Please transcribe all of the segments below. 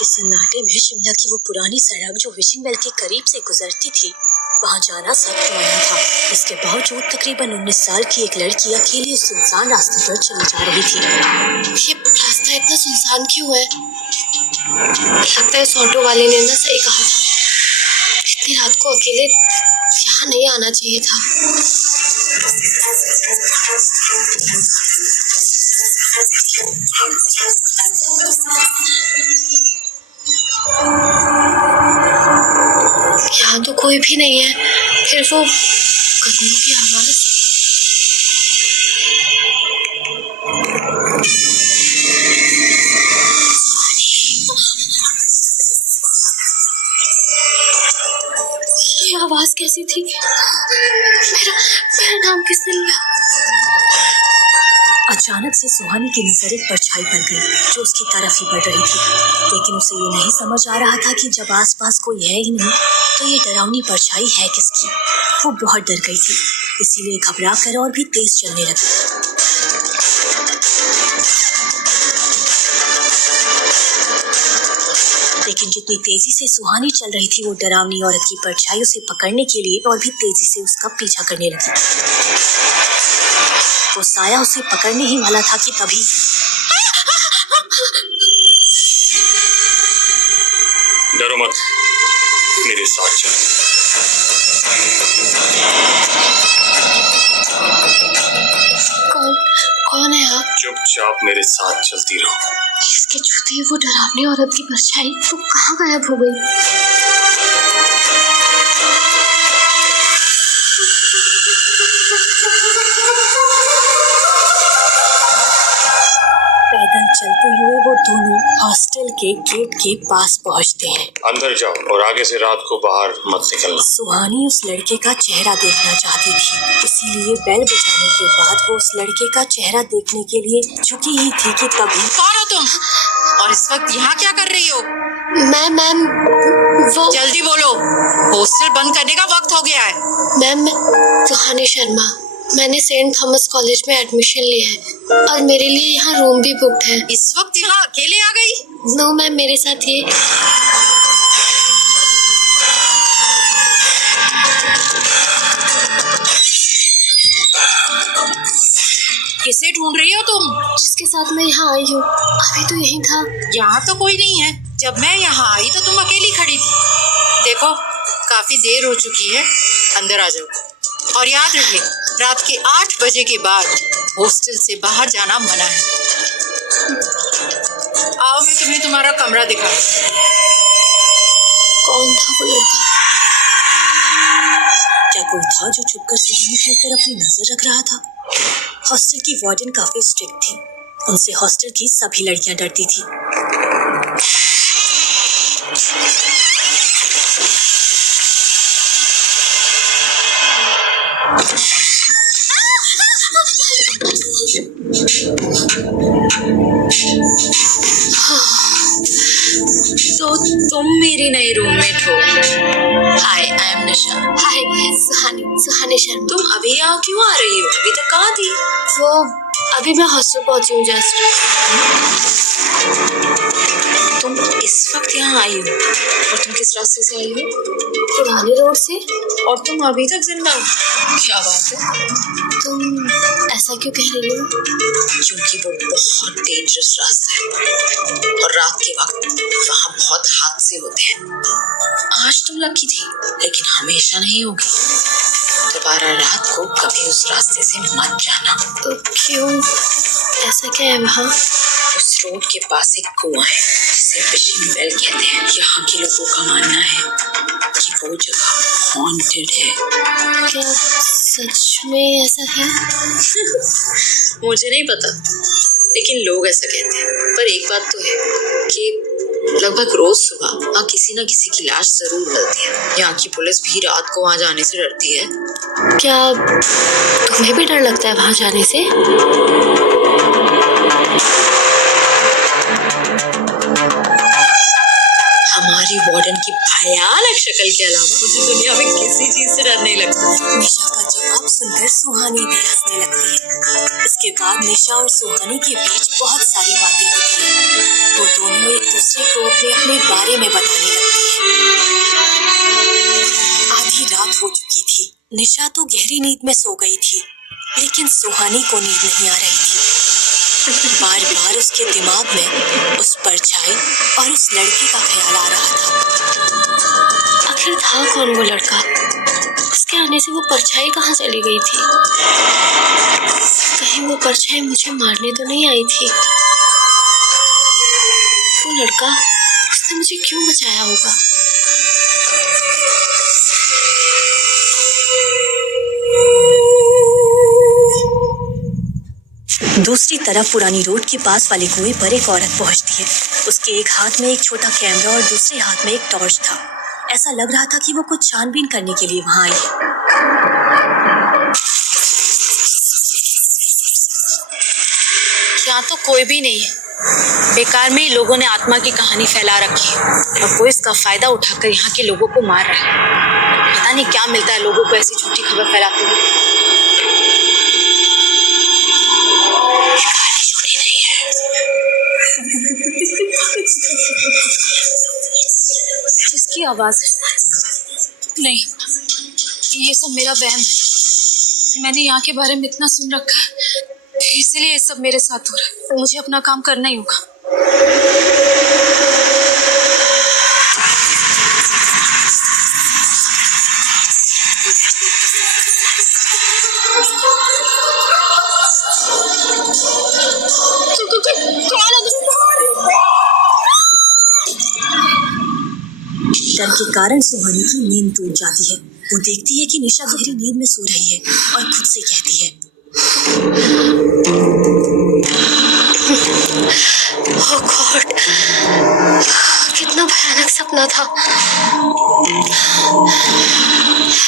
के सन्नाटे में शिमला की वो पुरानी सड़क जो विशिंग वेल के करीब से गुजरती थी, वहाँ जाना सख्त मना था। इसके बावजूद तकरीबन 19 साल की एक लड़की अकेली उस सुनसान रास्ते पर चली जा रही थी। ये रास्ता इतना सुनसान क्यों है? लगता है इस ऑटो वाले ने ना सही कहा था, इतनी रात को अकेले यहाँ नहीं आना चाहिए था। यहाँ तो कोई भी नहीं है, फिर वो कदमों की आवाज। ये आवाज कैसी थी? मेरा नाम किसने लिया? अचानक से सुहानी की नजर एक परछाई पर गई जो उसकी तरफ ही बढ़ रही थी, लेकिन उसे ये नहीं समझ आ रहा था कि जब आसपास कोई है ही नहीं तो ये डरावनी परछाई है किसकी। वो बहुत डर गई थी, इसीलिए घबरा कर और भी तेज चलने लगी। लेकिन जितनी तेजी से सुहानी चल रही थी, वो डरावनी औरत की परछाई उसे पकड़ने के लिए और भी तेजी से उसका पीछा करने लगी। वो साया उसे पकड़ने ही वाला था कि तभी डरो मत, मेरे साथ चल। कौन है आप? चुपचाप मेरे साथ चलती रहो। इसके जूते, वो डरावनी औरत की परछाई तो कहाँ गायब हो गई? पैदल चलते हुए वो दोनों हॉस्टल के गेट के पास पहुंचते हैं। अंदर जाओ और आगे से रात को बाहर मत निकलना। सुहानी उस लड़के का चेहरा देखना चाहती थी, इसीलिए बेल बजाने के बाद वो उस लड़के का चेहरा देखने के लिए झुकी ही थी कि तभी। कौन हो तुम और इस वक्त यहाँ क्या कर रही हो? मैम वो जल्दी बोलो, हॉस्टल बंद करने का वक्त हो गया है। मैम सुहानी शर्मा, मैंने सेंट थॉमस कॉलेज में एडमिशन लिया है और मेरे लिए यहाँ रूम भी बुक्ड है। इस वक्त यहाँ अकेले आ गई? नो मैम, मेरे साथ ये किसे ढूंढ रही हो तुम? जिसके साथ मैं यहाँ आई हूँ अभी तो यही था। यहाँ तो कोई नहीं है। जब मैं यहाँ आई तो तुम अकेली खड़ी थी। देखो काफी देर हो चुकी है, अंदर आ जाओ और याद रहे रात के 8 बजे के बाद हॉस्टल से बाहर जाना मना है। आओ मैं तुम्हें तुम्हारा कमरा दिखाऊं। कौन था वो लड़का? क्या कोई था जो छुपकर सुहानी के ऊपर अपनी नजर रख रहा था? हॉस्टल की वार्डन काफी स्ट्रिक्ट थी, उनसे हॉस्टल की सभी लड़कियां डरती थी। तो तुम मेरी नई रूममेट हो। हाय, आई एम निशा। हाय, सुहानी शर्मा। तुम अभी यहाँ क्यों आ रही हो? अभी तक कहाँ थी? वो अभी मैं हॉस्टल पहुंची हूँ जस्ट। तुम इस वक्त यहाँ आई हो और तुम किस रास्ते से आई हो? पुरानी रोड से। और तुम अभी तक जिंदा हो? क्या बात है? तुम ऐसा क्यों कह रही हो? क्योंकि वो बहुत डेंजरस रास्ता है और रात के वक्त वहाँ बहुत हादसे होते हैं। आज तुम लकी थी, लेकिन हमेशा नहीं होगी। दोबारा रात को कभी उस रास्ते से मत जाना। तो क्यों? ऐसा क्या है वहाँ? उस रोड के पास एक कुआं है जिसे फिशिंग वेल कहते हैं। यहाँ के लोगों का मानना है कि वो जगह हॉन्टेड है। क्या सच में ऐसा है? मुझे नहीं पता, लेकिन लोग ऐसा कहते हैं। पर एक बात तो है कि लगभग रोज सुबह वहाँ किसी न किसी की लाश जरूर मिलती है। यहाँ की पुलिस भी रात को वहाँ जाने से डरती है। क्या तुम्हें भी डर लगता है वहाँ जाने से? हमारी तुम्हारी वार्डन की भयानक शक्ल के अलावा मुझे दुनिया में किसी चीज से डर नहीं लगता। निशा का जवाब सुनकर सुहानी भी हंसने लगती है। इसके बाद निशा और सुहानी के बीच बहुत सारी बातें होती हैं। वो दोनों एक दूसरे को अपने बारे में बताने लगती है। आधी रात हो चुकी थी। निशा तो गहरी नींद में सो गई थी, लेकिन सुहानी को नींद नहीं आ रही थी। बार बार उसके दिमाग में उस परछाई और उस लड़के का ख्याल आ रहा था। आखिर था कौन वो लड़का? उसके आने से वो परछाई कहाँ चली गई थी? कहीं वो परछाई मुझे मारने तो नहीं आई थी? वो लड़का, उसने मुझे क्यों बचाया होगा? दूसरी तरफ पुरानी रोड के पास वाले कुएं पर एक औरत पहुंचती है। उसके एक हाथ में एक छोटा कैमरा और दूसरे हाथ में एक टॉर्च था। ऐसा लग रहा था कि वो कुछ छानबीन करने के लिए वहां आई है। यहाँ तो कोई भी नहीं है। बेकार में ही लोगों ने आत्मा की कहानी फैला रखी है और वो इसका फायदा उठाकर यहाँ के लोगों को मार रहा है। पता नहीं क्या मिलता है लोगों को ऐसी झूठी खबर फैलाते हुए। किसकी आवाज है? नहीं, ये सब मेरा वहम है। मैंने यहाँ के बारे में इतना सुन रखा है, इसलिए ये सब मेरे साथ हो रहा है। मुझे अपना काम करना ही होगा। डर के कारण सुहानी की नींद टूट जाती है। वो देखती है कि निशा गहरी नींद में सो रही है और खुद से कहती है, ओह गॉड, कितना भयानक सपना था।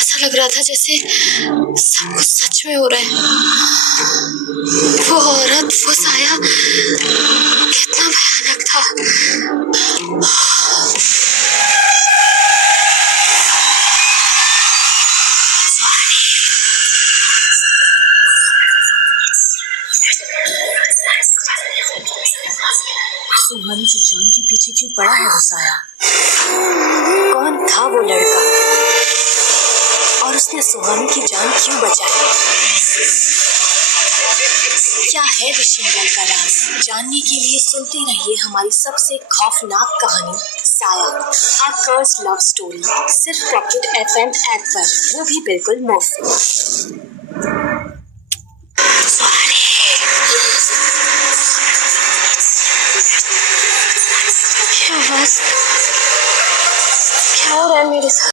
ऐसा लग रहा था जैसे सब कुछ सच में हो रहा है। वो औरत, वो साया, कितना भयानक था। सुहानी की जान के पीछे क्यों पड़ा है वो साया? कौन था वो लड़का और उसने सुहानी की जान क्यों बचाई? क्या है विश्वंभर का राज? जानने के लिए सुनते रहिए हमारी सबसे खौफनाक कहानी साया, अ कर्स्ड लव स्टोरी, सिर्फ पॉकेट FM ऐप पर, वो भी बिल्कुल मुफ्त। क्या हो रहा है मेरे साथ?